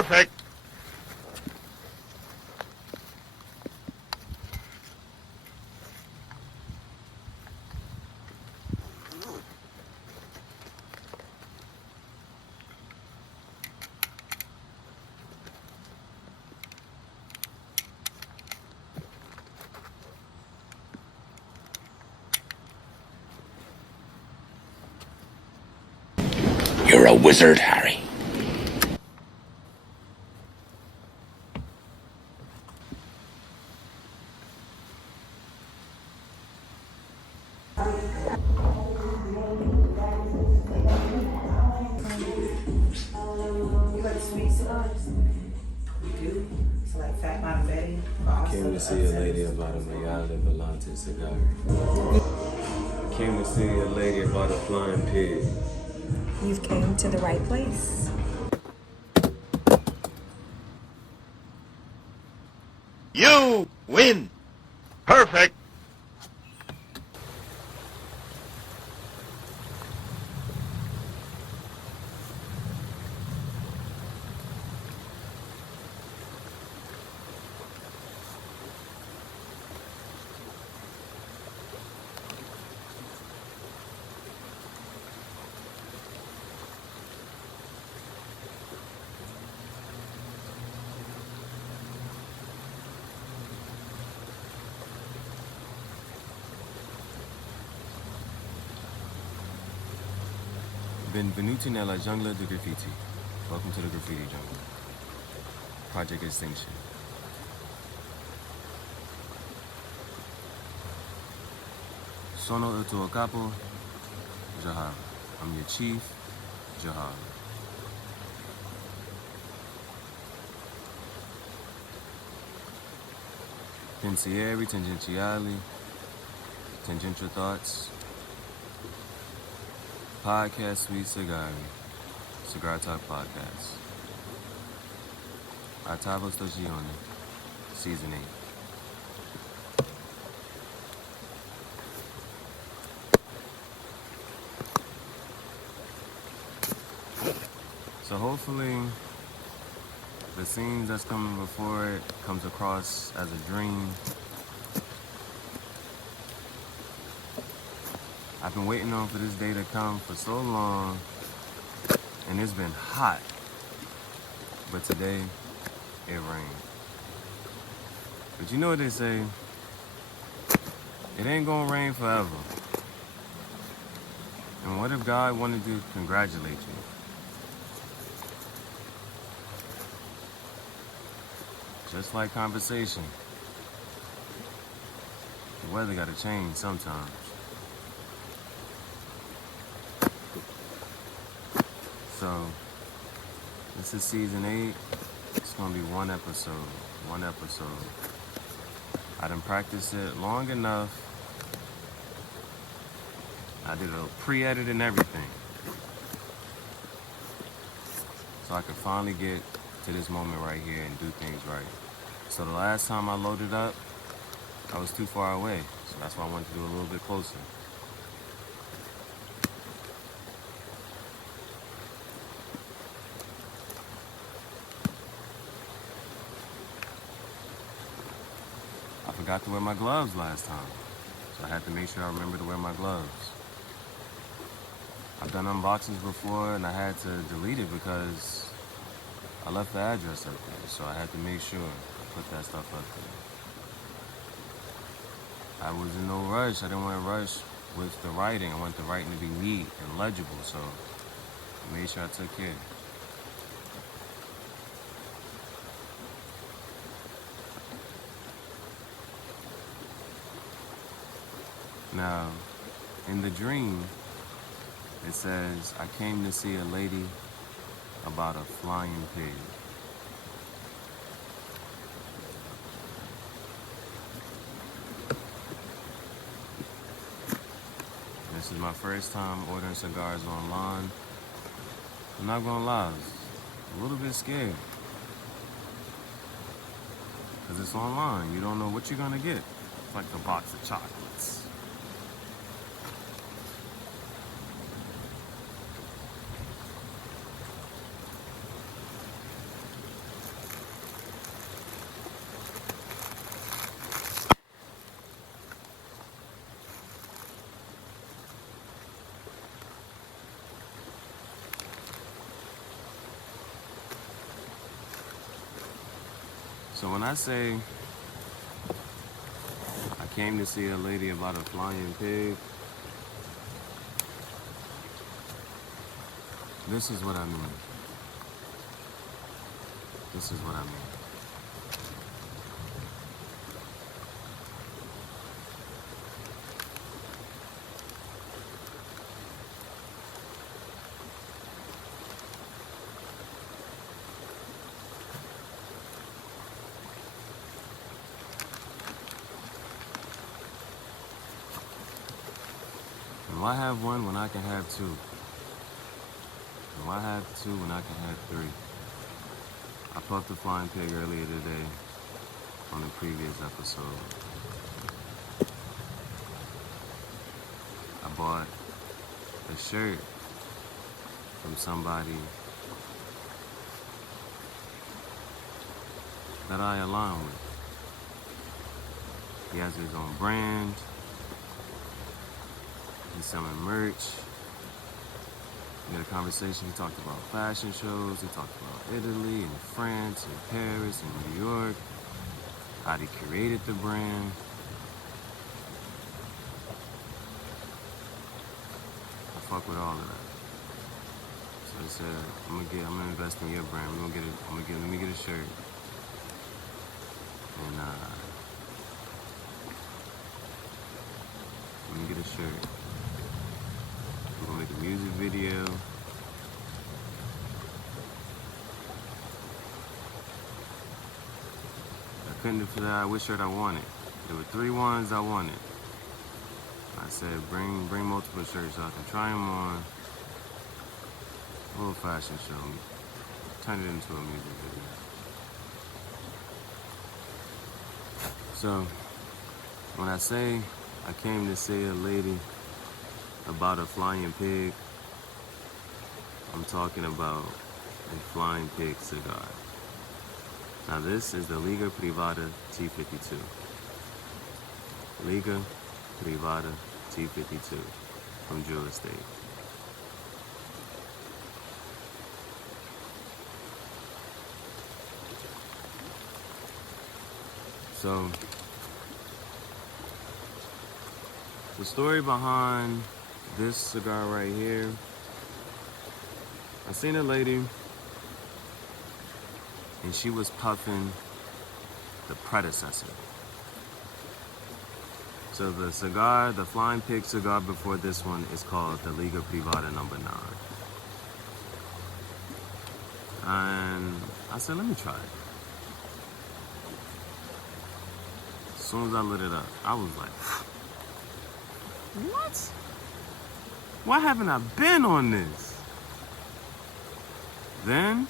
Perfect. You're a wizard, Harry. I came to see a lady about a Mayale Volante cigar. I came to see a lady about a flying pig. You've came to the right place. You win. Perfect. Benvenuti nella Jungel di Graffiti. Welcome to the Graffiti Jungle. Project Extinction. Sono il tuo capo, Jahar. I'm your chief, Jahar. Pensieri tangentiali, tangential thoughts. Podcast Sweet Cigar, Cigar Talk Podcast. Ottava stagione, Season 8. So hopefully the scenes that's coming before it comes across as a dream. I've been waiting on for this day to come for so long, and it's been hot. But today, it rained. But you know what they say? It ain't gonna rain forever. And what if God wanted to congratulate you? Just like conversation, the weather gotta change sometimes. So, this is season 8. It's gonna be one episode. I done practiced it long enough. I did a pre-edit and everything. So I could finally get to this moment right here and do things right. So the last time I loaded up, I was too far away. So that's why I wanted to do a little bit closer. I forgot to wear my gloves last time, so I had to make sure I remember to wear my gloves. I've done unboxings before and I had to delete it because I left the address up there, so I had to make sure I put that stuff up there. I was in no rush. I didn't want to rush with the writing. I want the writing to be neat and legible, so I made sure I took care. Now, in the dream, it says, I came to see a lady about a flying pig. This is my first time ordering cigars online. I'm not gonna lie, I was a little bit scared. Because it's online, you don't know what you're gonna get. It's like the box of chocolates. So when I say I came to see a lady about a flying pig, this is what I mean. This is what I mean. Why have one when I can have two? Why have two when I can have three? I puffed a flying pig earlier today on the previous episode. I bought a shirt from somebody that I align with. He has his own brand. He's selling merch. We had a conversation. He talked about fashion shows. He talked about Italy and France and Paris and New York. How he created the brand. I fuck with all of that. So he said, I'm gonna invest in your brand. Let me get a shirt. And let me get a shirt. We're gonna make a music video. I couldn't figure out which shirt I wanted. There were 3 ones I wanted. I said, bring multiple shirts so I can try them on. A little fashion show. Turn it into a music video. So, when I say I came to see a lady about a flying pig, I'm talking about a flying pig cigar. Now this is the Liga Privada T52. Liga Privada T52 from Jewel Estate. So, the story behind this cigar right here, I seen a lady and she was puffing the predecessor. So the cigar, the flying pig cigar before this one is called the Liga Privada number 9. And I said, let me try it. As soon as I lit it up, I was like, what? Why haven't I been on this? Then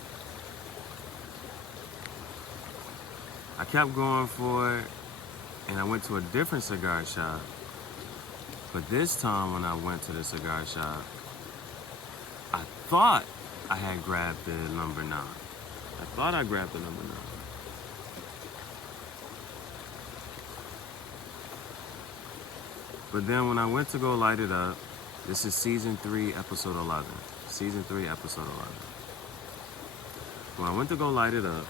I kept going for it, and I went to a different cigar shop. But this time when I went to the cigar shop, I thought I had grabbed the number 9. I thought I grabbed the number 9. But then when I went to go light it up, this is season 3, episode 11. Season 3, episode 11. When I went to go light it up,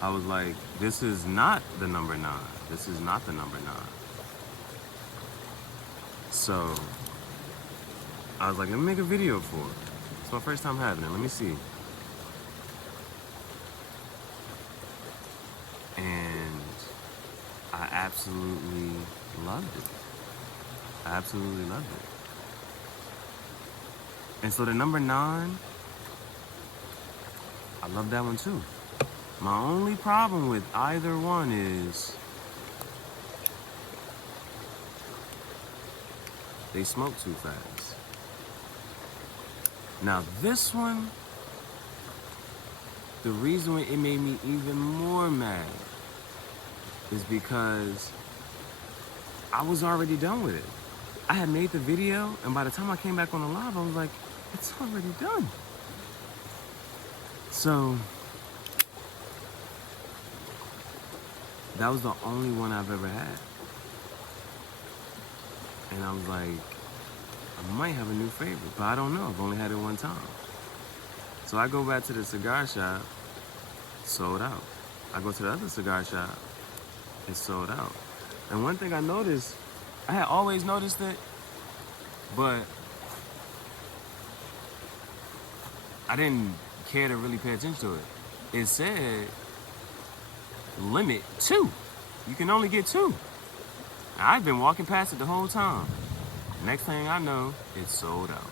I was like, this is not the number 9. This is not the number 9. So I was like, let me make a video for it. It's my first time having it. Let me see. And I absolutely loved it. I absolutely loved it. And so the number 9, I love that one too. My only problem with either one is they smoke too fast. Now this one, the reason it made me even more mad is because I was already done with it. I had made the video, and by the time I came back on the live, I was like, it's already done. So that was the only one I've ever had. And I was like, I might have a new favorite, but I don't know. I've only had it one time. So I go back to the cigar shop, sold out. I go to the other cigar shop, it's sold out. And one thing I noticed, I had always noticed it, but I didn't care to really pay attention to it. It said limit 2. You can only get 2. I've been walking past it the whole time. Next thing I know, it's sold out.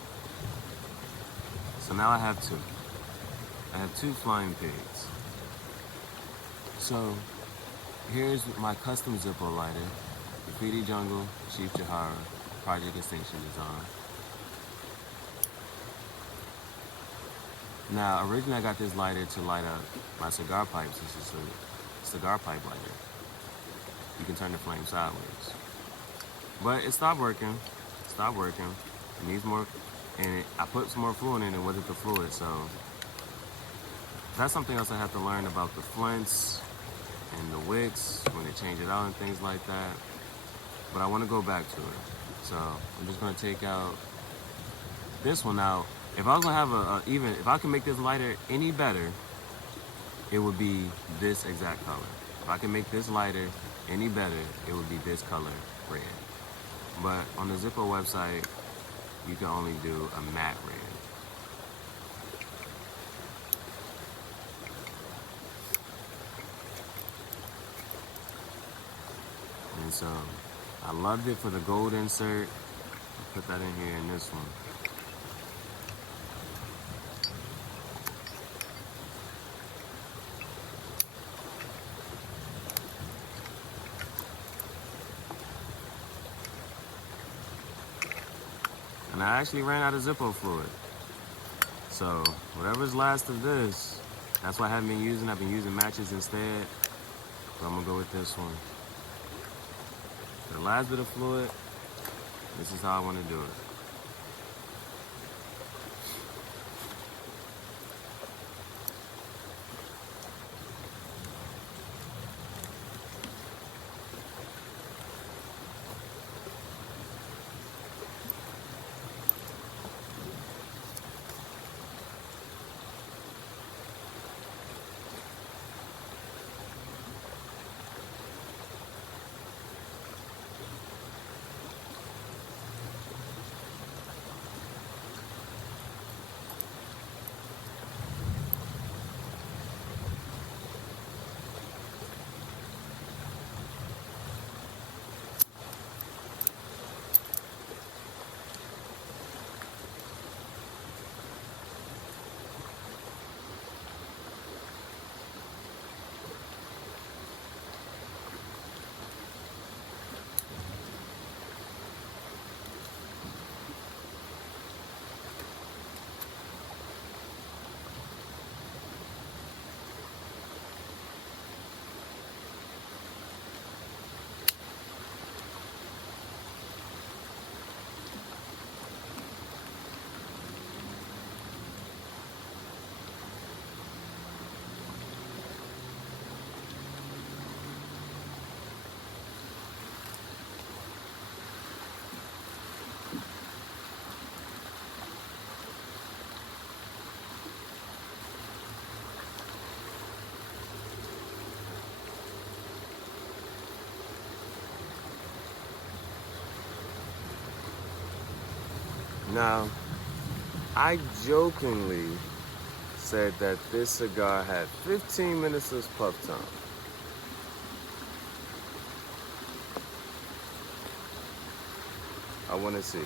So now I have 2. I have 2 flying pigs. So here's my custom Zippo lighter. Graffiti Jungle, Chief Jahara, Project Extinction Design. Now, originally I got this lighter to light up my cigar pipes. This is a cigar pipe lighter. You can turn the flame sideways. But it stopped working. It needs more, and I put some more fluid in it. It wasn't the fluid, so that's something else I have to learn about the flints and the wicks when they change it out and things like that. But I want to go back to it. So I'm just going to take out this one out. If I was going to have if I can make this lighter any better, it would be this exact color. If I can make this lighter any better, it would be this color, red. But on the Zippo website, you can only do a matte red. And so I loved it for the gold insert. I'll put that in here in this one. And I actually ran out of Zippo fluid. So whatever's last of this, that's what I haven't been using. I've been using matches instead. So I'm gonna go with this one. For the last bit of fluid, this is how I want to do it. Now, I jokingly said that this cigar had 15 minutes of puff time. I want to see.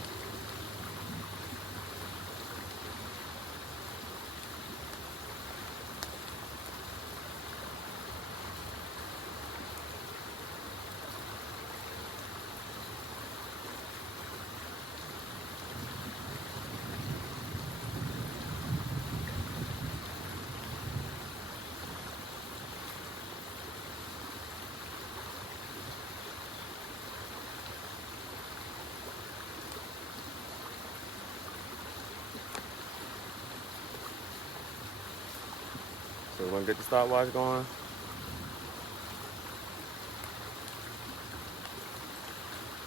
So we're gonna get the stopwatch going.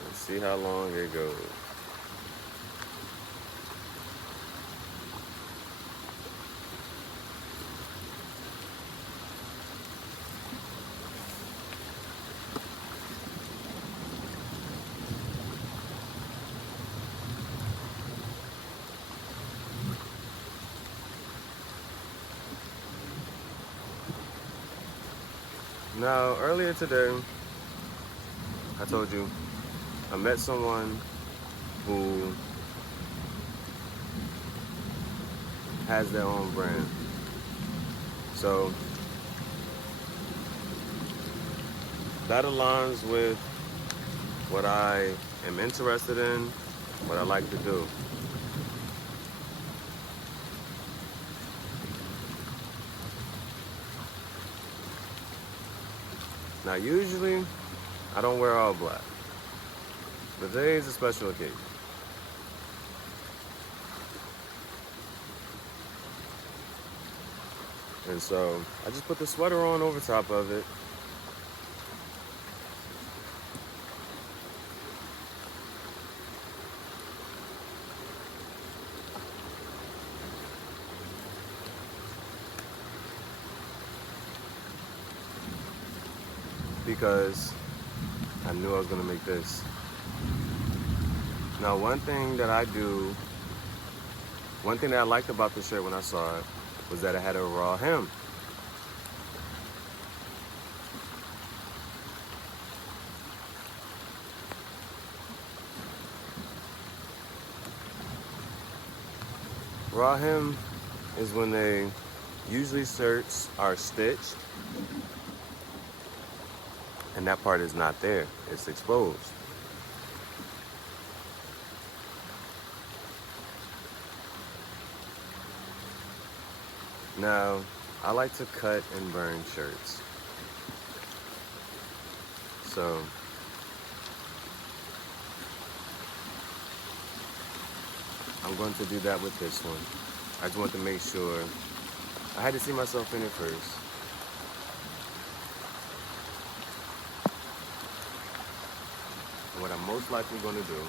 Let's see how long it goes. Now, earlier today, I told you, I met someone who has their own brand. So, that aligns with what I am interested in, what I like to do. Now, usually, I don't wear all black, but today is a special occasion. And so, I just put the sweater on over top of it. Because I knew I was gonna make this. Now, one thing that I liked about the shirt when I saw it was that it had a raw hem. Raw hem is when usually shirts are stitched and that part is not there, it's exposed. Now, I like to cut and burn shirts. So, I'm going to do that with this one. I just want to make sure. I had to see myself in it first. And what I'm most likely going to do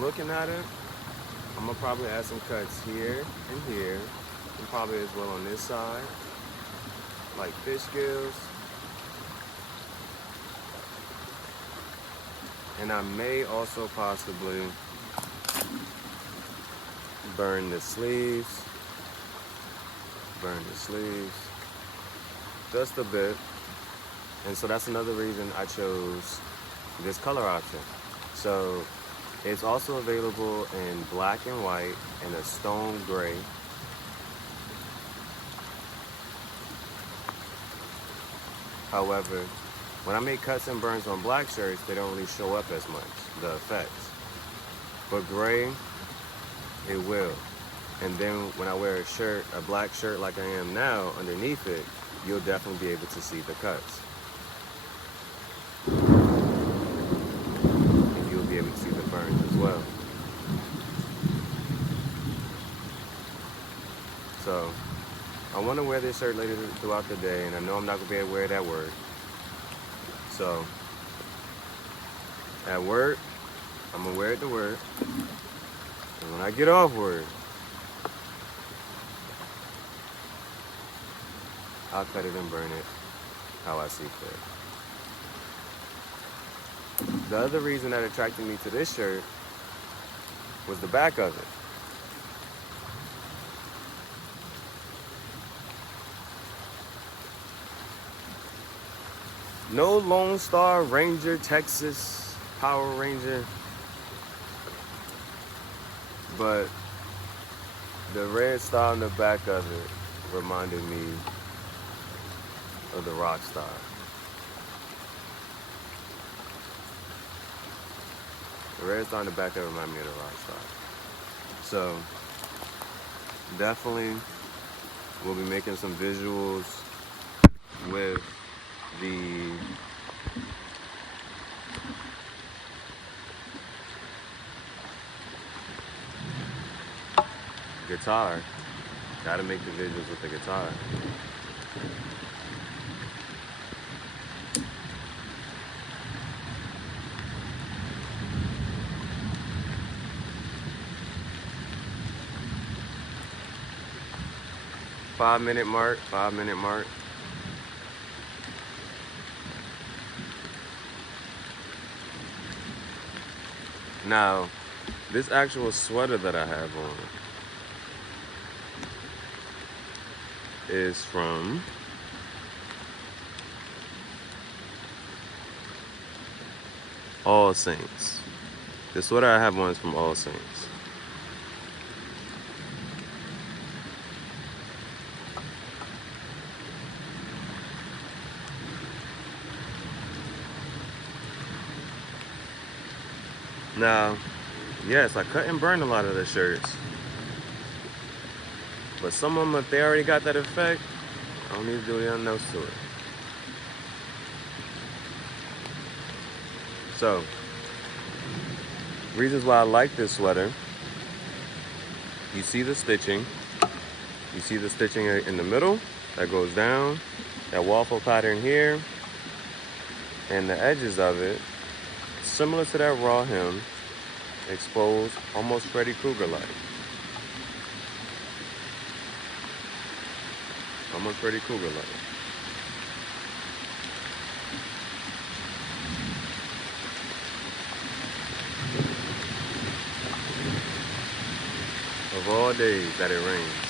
looking at it, I'm going to probably add some cuts here and here, and probably as well on this side, like fish gills. And I may also possibly burn the sleeves, just a bit. And so that's another reason I chose this color option. So it's also available in black and white and a stone gray. However, when I make cuts and burns on black shirts, they don't really show up as much, the effects. But gray, it will. And then when I wear a black shirt like I am now, underneath it, you'll definitely be able to see the cuts. And you'll be able to see the burns as well. So, I want to wear this shirt later throughout the day, and I know I'm not going to be able to wear it at work. So, at work, I'm going to wear it to work. And when I get off work, I'll cut it and burn it how I see fit. The other reason that attracted me to this shirt was the back of it. No Lone Star Ranger, Texas Power Ranger, but the red star on the back of it reminded me of the rock star. The red star on the back of it reminded me of the rock star. So, definitely we'll be making some visuals with the guitar. Gotta make the visuals with the guitar. Five minute mark. Now, this actual sweater that I have on is from All Saints. The sweater I have on is from All Saints. Now, yes, I cut and burn a lot of the shirts. But some of them, if they already got that effect, I don't need to do anything else to it. So, reasons why I like this sweater. You see the stitching. You see the stitching in the middle that goes down. That waffle pattern here. And the edges of it, similar to that raw hem, exposed, almost Freddy Krueger-like. Almost Freddy Krueger-like. Of all days that it rains.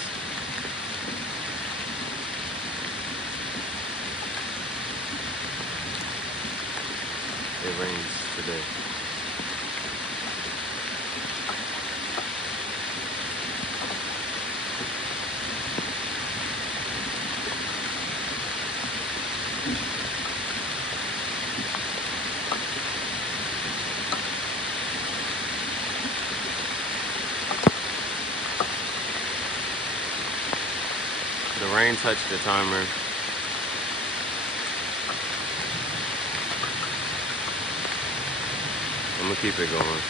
It rains today. The rain touched the timer. I'm gonna keep it going.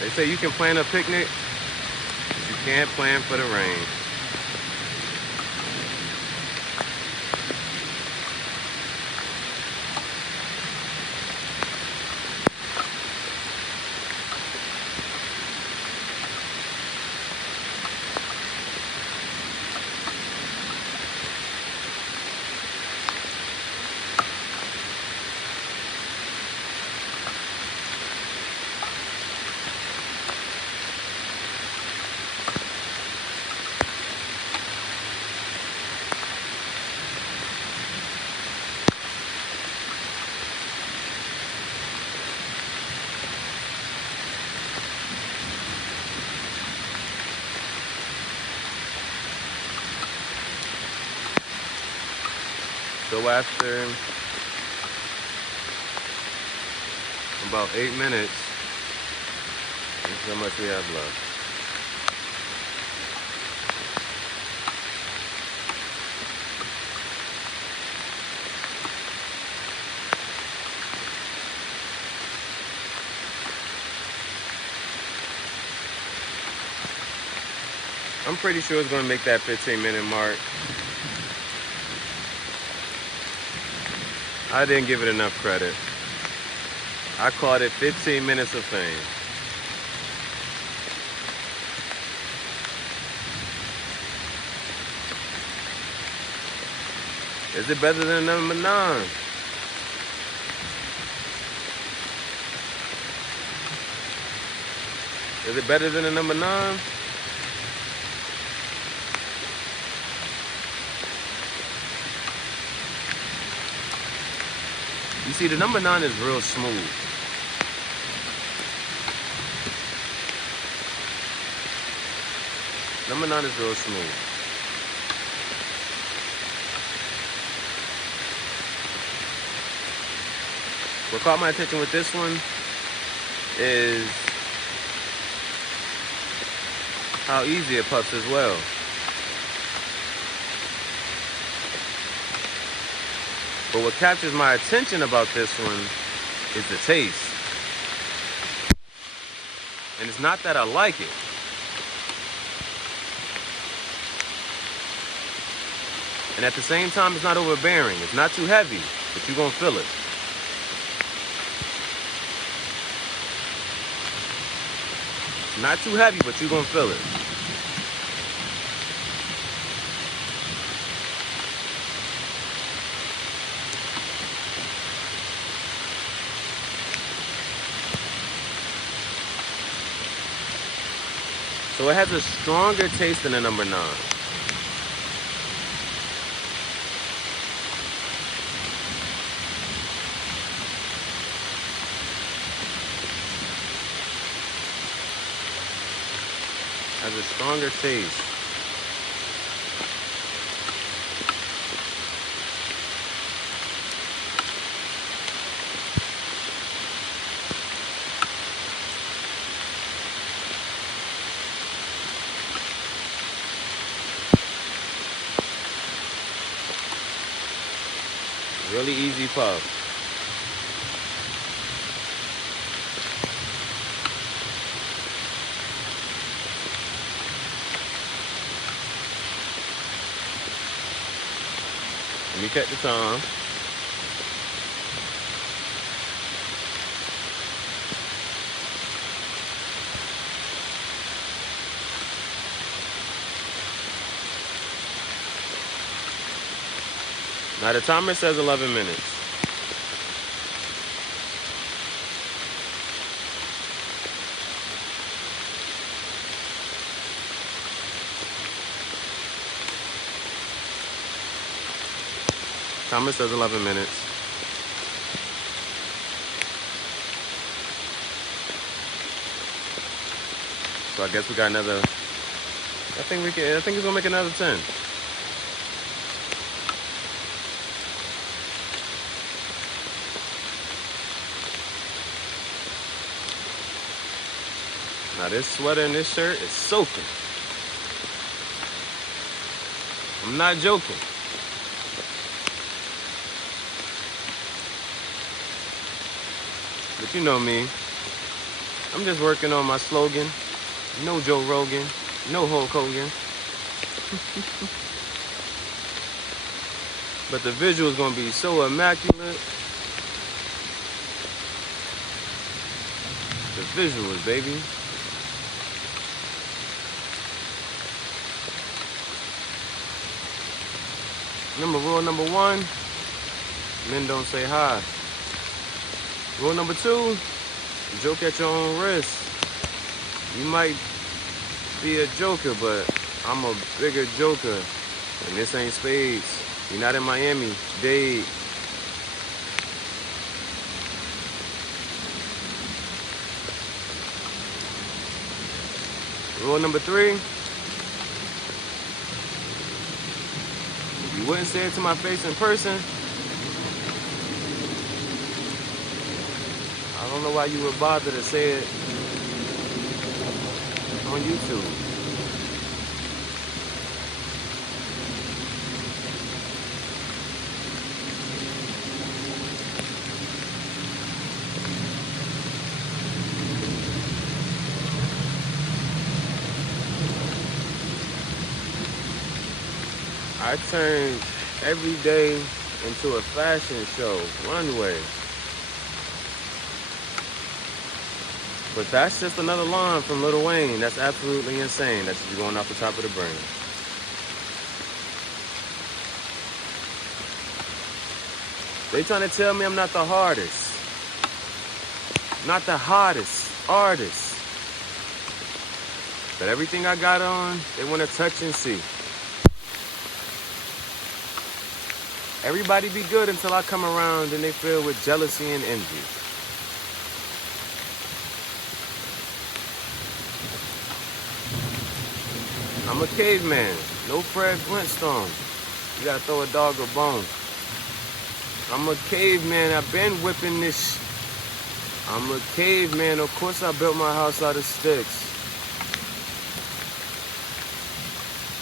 They say you can plan a picnic, but you can't plan for the rain. So after about 8 minutes, this is how much we have left. I'm pretty sure it's gonna make that 15-minute mark. I didn't give it enough credit. I called it 15 minutes of fame. Is it better than number 9? Is it better than the number 9? You see, the number 9 is real smooth. Number 9 is real smooth. What caught my attention with this one is how easy it puffs as well. But what captures my attention about this one is the taste. And it's not that I like it. And at the same time, it's not overbearing. It's not too heavy, but you're gonna feel it. It's not too heavy, but you're gonna feel it. So it has a stronger taste than the number 9. Has a stronger taste. Really easy puff. Let me cut the time. Now the timer says 11 minutes. Timer says 11 minutes. So I guess we got another. I think it's gonna make another 10. Now this sweater and this shirt is soaking. I'm not joking. But you know me. I'm just working on my slogan. No Joe Rogan. No Hulk Hogan. But the visual is gonna be so immaculate. The visuals, baby. Remember rule number 1, men don't say hi. Rule number 2, joke at your own risk. You might be a joker, but I'm a bigger joker. And this ain't spades. You're not in Miami, Dade. Rule number 3, you wouldn't say it to my face in person. I don't know why you would bother to say it on YouTube. I turned every day into a fashion show, runway. But that's just another line from Lil Wayne. That's absolutely insane. That's just going off the top of the brain. They trying to tell me I'm not the hardest. Not the hottest artist. But everything I got on, they want to touch and see. Everybody be good until I come around and they filled with jealousy and envy. I'm a caveman, no Fred Flintstone. You gotta throw a dog a bone. I'm a caveman, I've been whipping this. I'm a caveman, of course I built my house out of sticks.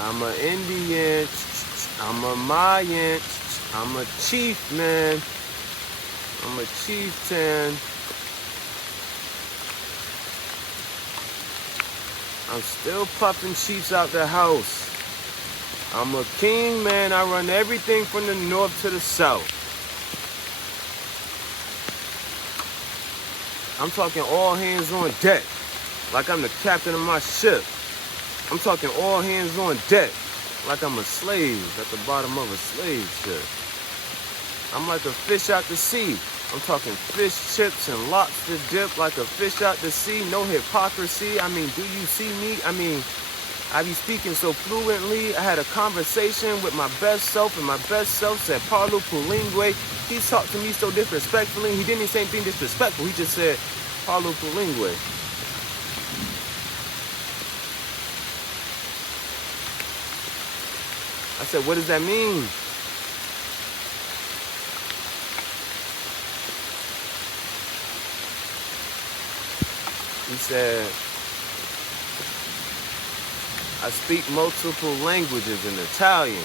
I'm an Indian, I'm a Mayan, I'm a chief, man. I'm a chieftain. I'm still puffing chiefs out the house. I'm a king, man. I run everything from the north to the south. I'm talking all hands on deck, like I'm the captain of my ship. I'm talking all hands on deck, like I'm a slave at the bottom of a slave ship. I'm like a fish out to sea. I'm talking fish chips and lobster dip like a fish out to sea. No hypocrisy. I mean, do you see me? I mean, I be speaking so fluently. I had a conversation with my best self, and my best self said, Parlo Pulingue. He talked to me so disrespectfully. He didn't even say anything disrespectful. He just said, Parlo Pulingue. I said, what does that mean? He said, I speak multiple languages in Italian.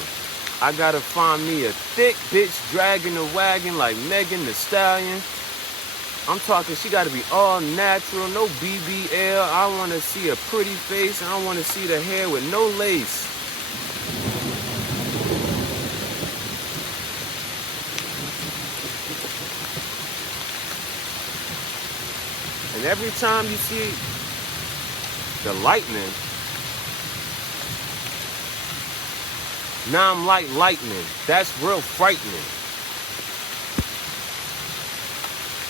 I gotta find me a thick bitch dragging the wagon like Megan Thee Stallion. I'm talking, she gotta be all natural, no BBL. I wanna see a pretty face, and I wanna see the hair with no lace. And every time you see the lightning, now I'm like lightning. That's real frightening.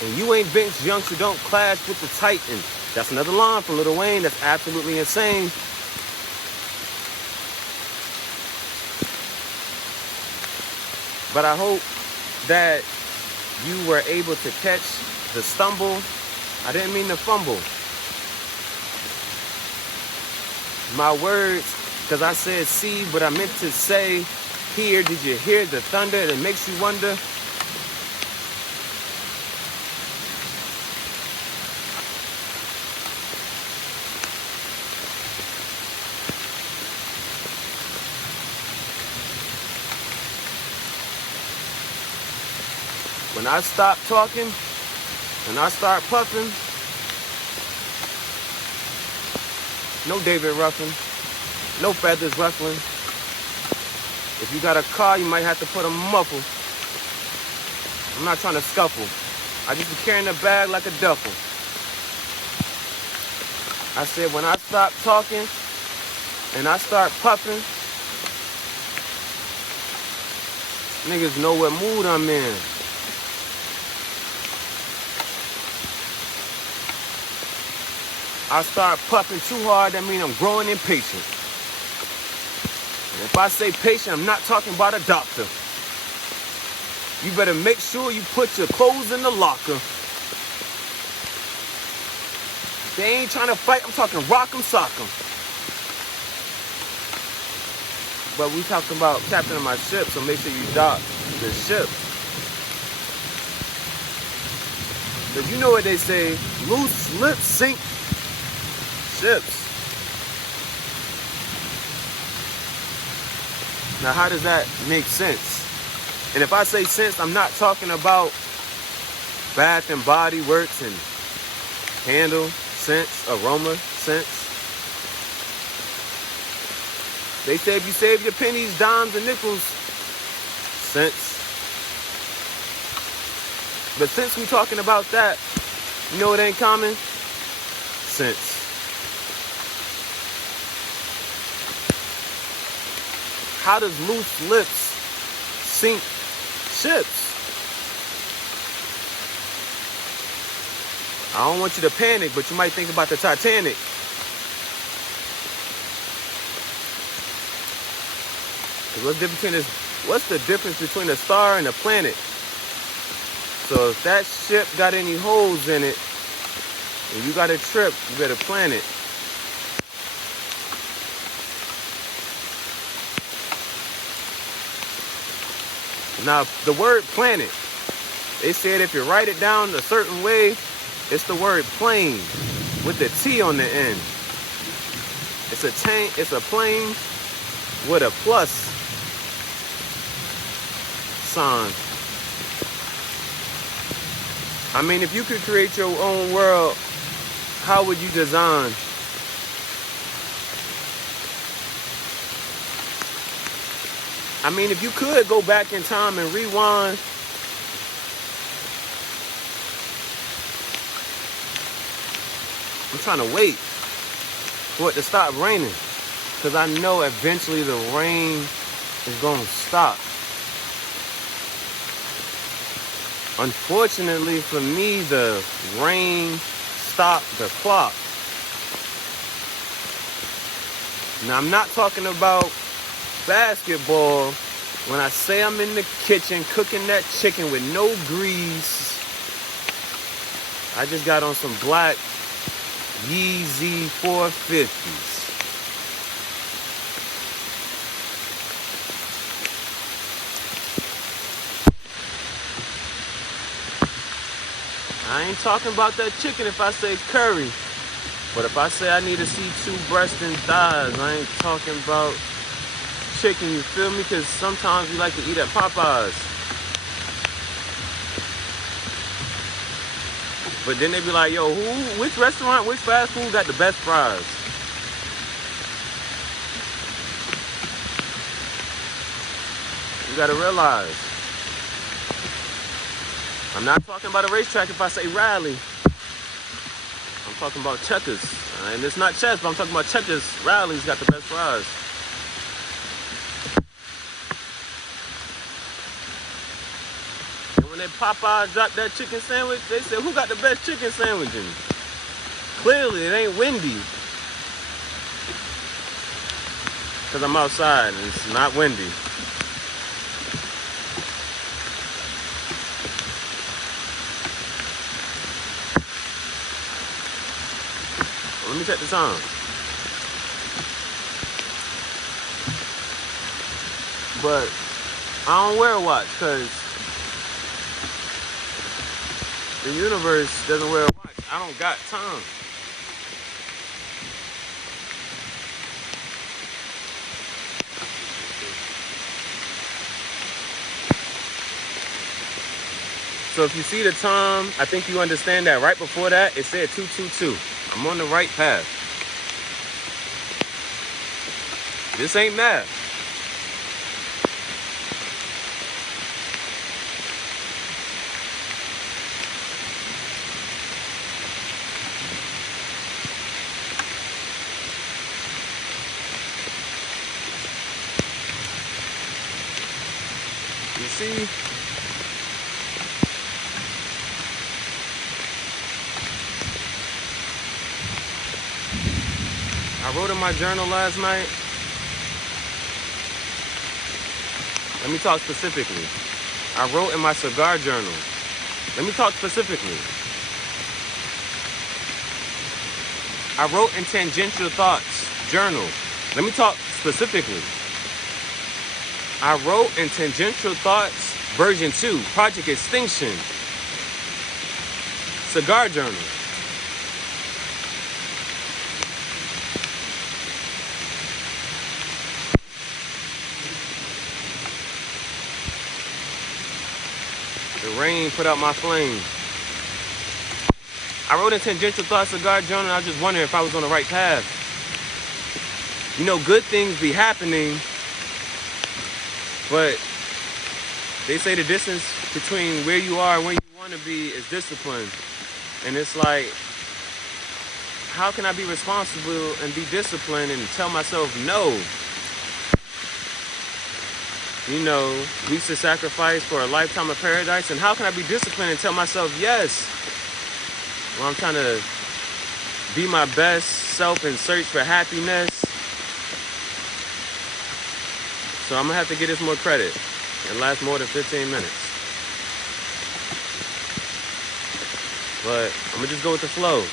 And you ain't Vince Young, so don't clash with the Titan. That's another line from Lil Wayne that's absolutely insane. But I hope that you were able to catch the stumble. I didn't mean to fumble my words, because I said see, but I meant to say hear. Did you hear the thunder? It makes you wonder. When I stop talking and I start puffing, no David Ruffin, no feathers ruffling. If you got a car, you might have to put a muffle. I'm not trying to scuffle. I just be carrying a bag like a duffel. I said when I stop talking and I start puffing, niggas know what mood I'm in. I start puffing too hard, that means I'm growing impatient. And if I say patient, I'm not talking about a doctor. You better make sure you put your clothes in the locker. They ain't trying to fight, I'm talking rock 'em, sock 'em. But we talking about captain of my ship, so make sure you dock the ship. Because you know what they say, loose lips sink ships. Now, how does that make sense? And if I say sense, I'm not talking about Bath and Body Works and candle scents, aroma scents. They say if you save your pennies, dimes, and nickels, cents. But since we're talking about that, you know what ain't common? Sense. How does loose lips sink ships? I don't want you to panic, but you might think about the Titanic. What's the difference between a star and a planet? So if that ship got any holes in it, and you got a trip, you better plan it. Now, the word planet, they said if you write it down a certain way, it's the word plane with the T on the end. It's a plane with a plus sign. I mean, if you could create your own world, how would you design? I mean, if you could go back in time and rewind, I'm trying to wait for it to stop raining, because I know eventually the rain is going to stop. Unfortunately for me, the rain stopped the clock. Now, I'm not talking about basketball when I say I'm in the kitchen cooking that chicken with no grease. I just got on some black Yeezy 450s. I ain't talking about that chicken if I say curry. But if I say I need to see 2 breasts and thighs, I ain't talking about chicken, you feel me? Because sometimes we like to eat at Popeyes. But then they be like, yo, which restaurant, which fast food got the best fries? You gotta realize, I'm not talking about a racetrack if I say rally. I'm talking about Checkers. And it's not chess, but I'm talking about Checkers. Rally's got the best fries. And when they Popeye dropped that chicken sandwich, they said, who got the best chicken sandwich? And clearly, it ain't windy. Because I'm outside and it's not windy. Let me check the time. But I don't wear a watch because the universe doesn't wear a watch. I don't got time. So if you see the time, I think you understand that right before that, it said 222. I'm on the right path. This ain't math. You see? I wrote in my journal last night. Let me talk specifically. I wrote in my cigar journal. Let me talk specifically. I wrote in Tangential Thoughts journal. Let me talk specifically. I wrote in Tangential Thoughts version 2, Project Extinction, cigar journal. The rain put out my flame. I wrote in Tangential Thoughts cigar journal, and I was just wondering if I was on the right path. You know, good things be happening, but they say the distance between where you are and where you want to be is discipline. And it's like, how can I be responsible and be disciplined and tell myself no? You know, we used to sacrifice for a lifetime of paradise. And how can I be disciplined and tell myself yes when I'm trying to be my best self and search for happiness? So I'm going to have to give this more credit. It lasts more than 15 minutes. But I'm going to just go with the flow.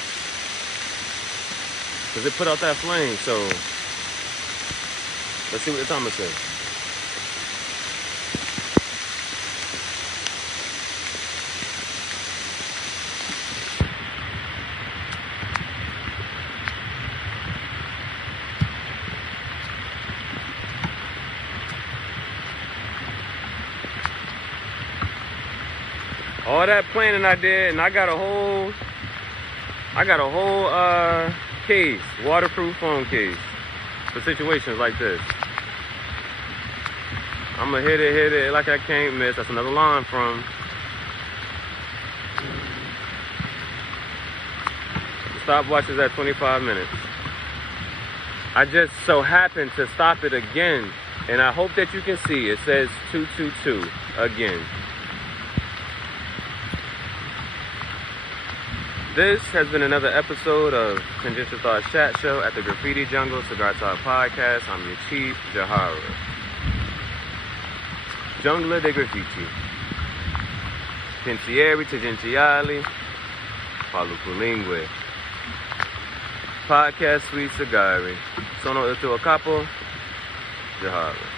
Because it put out that flame. So let's see what the timer says. all that planning I did, and I got a whole case, waterproof phone case for situations like this. I'm gonna hit it like I can't miss. That's another line from the stopwatch is at 25 minutes. I just so happened to stop it again, and I hope that you can see it says 222 again. This has been another episode of Tangential Thoughts Chat Show at the Graffiti Jungle Cigar Talk Podcast. I'm your chief, Jahara. Jungler de Graffiti. Pensieri Tangentiali. Palupulingue. Podcast Sweet Cigari. Sono il tuo capo, Jahara.